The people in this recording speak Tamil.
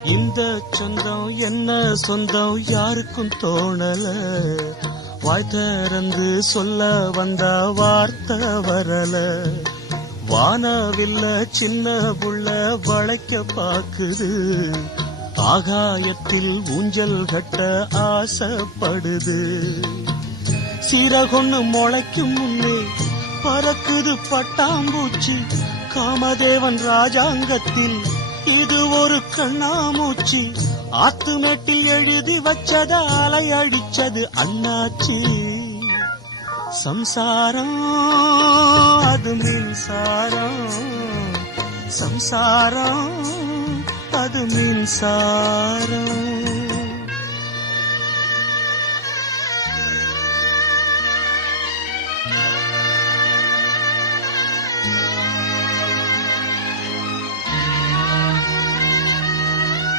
இந்த சொந்தம் என்ன சொந்தம் யாருக்கும் தோணல, வாய் திறந்து சொல்ல வந்த வார்த்தை வரல. வானவில்ல சின்ன புள்ள வளைக்க பாக்குது, ஆகாயத்தில் ஊஞ்சல் கட்ட ஆசைப்படுது. சீரகொன்னு முளைக்கும் முன்னே பறக்குது பட்டாம்பூச்சி, காமதேவன் ராஜாங்கத்தில் இது ஒரு கண்ணாமூச்சி. ஆத்துமேட்டில் எழுதி வச்சத அலை அடிச்சது அண்ணாச்சி. சம்சாரம் அது மின்சாரம், சம்சாரம் அது மின்சாரம்.